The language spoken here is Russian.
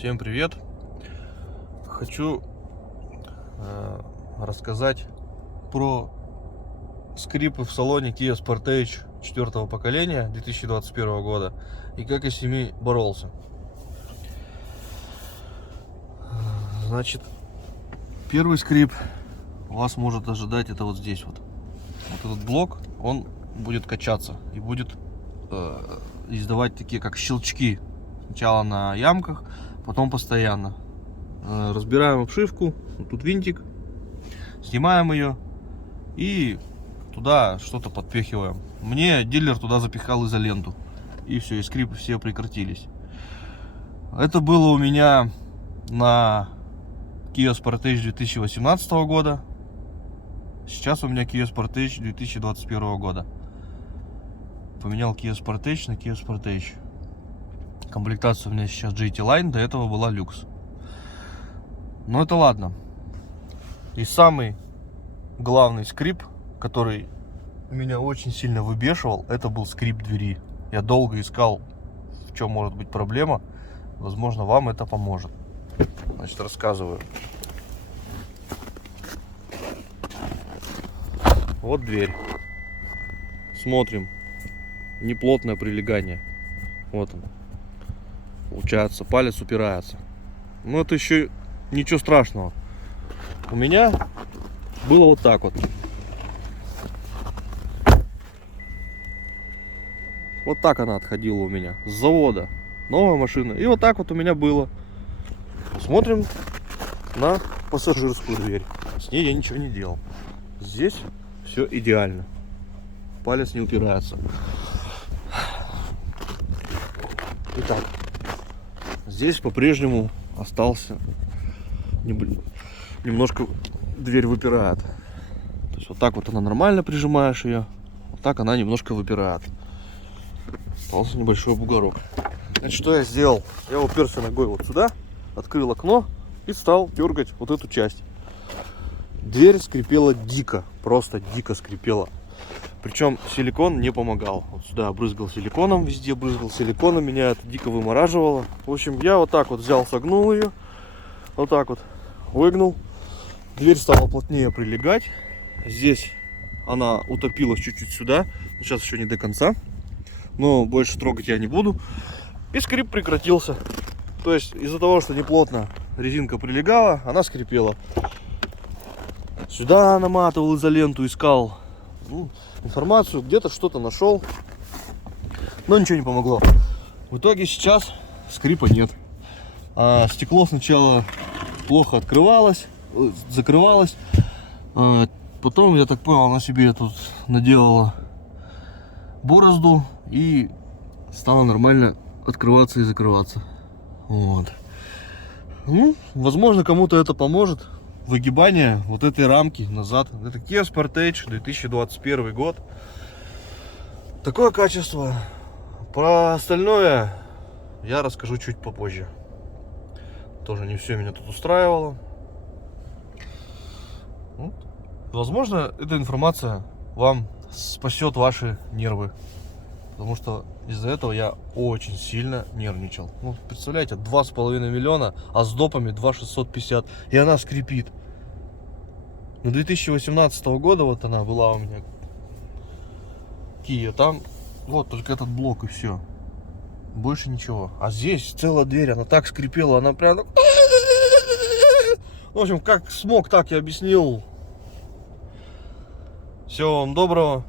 Всем привет! Хочу рассказать про скрипы в салоне Kia Sportage 4-го поколения 2021 года и как я с ними боролся. Значит, первый скрип вас может ожидать это вот здесь вот. Вот этот блок, он будет качаться и будет издавать такие как щелчки. Сначала на ямках, потом постоянно. Разбираем обшивку, вот тут винтик, снимаем ее и туда что-то подпихиваем. Мне дилер туда запихал изоленту, и все, и скрипы все прекратились. Это было у меня на Kia Sportage 2018 года. Сейчас у меня Kia Sportage 2021 года. Поменял Kia Sportage на Kia Sportage. Комплектация у меня сейчас GT Line, до этого была люкс. Но это ладно. И самый главный скрип, который меня очень сильно выбешивал, это был скрип двери. Я долго искал, в чем может быть проблема. Возможно, вам это поможет. Значит, рассказываю. Вот дверь. Смотрим. Неплотное прилегание. Вот он. Получается, палец упирается. Но это еще ничего страшного. У меня было вот так вот. Вот так она отходила у меня с завода. Новая машина. И вот так вот у меня было. Смотрим на пассажирскую дверь. С ней я ничего не делал. Здесь все идеально. Палец не упирается. Итак, здесь по-прежнему остался немножко дверь выпирает. То есть вот так вот она нормально прижимаешь ее, вот так она немножко выпирает. Остался небольшой бугорок. Значит, что я сделал? Я уперся ногой вот сюда, открыл окно и стал дергать вот эту часть. Дверь скрипела дико, просто дико скрипела. Причем силикон не помогал. Вот сюда обрызгал силиконом, везде брызгал силиконом, меня это дико вымораживало. В общем, я вот так вот взял, согнул ее, вот так вот выгнул. Дверь стала плотнее прилегать. Здесь она утопилась чуть-чуть сюда. Сейчас еще не до конца, но больше трогать я не буду. И скрип прекратился. То есть из-за того, что неплотно резинка прилегала, она скрипела. Сюда наматывал изоленту, искал информацию, где-то что-то нашел, но ничего не помогло. В итоге сейчас скрипа нет. Стекло сначала плохо открывалось, закрывалось, потом, я так понял, она себе тут наделала борозду и стала нормально открываться и закрываться. Вот. Возможно, кому-то это поможет. Выгибание вот этой рамки назад. Это Kia Sportage 2021 год. Такое качество. Про остальное я расскажу чуть попозже. Тоже не все меня тут устраивало. Возможно, эта информация вам спасет ваши нервы. Потому что из-за этого я очень сильно нервничал. Представляете, 2,5 миллиона, а с допами 2,650. И она скрипит. Но 2018 года вот она была у меня. Kia. Там вот только этот блок и все. Больше ничего. А здесь целая дверь. Она так скрипела. Она прям... В общем, как смог, так я объяснил. Всего вам доброго.